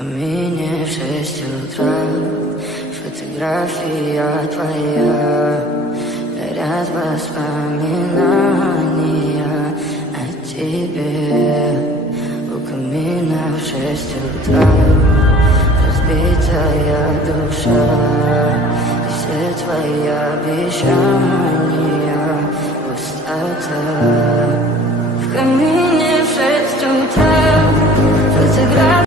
камине в 6 утра. Фотография твоя, горят воспоминания о тебе. У камина в 6 утра разбитая душа, и все твои обещания пустота. В камине в 6 утра фотография.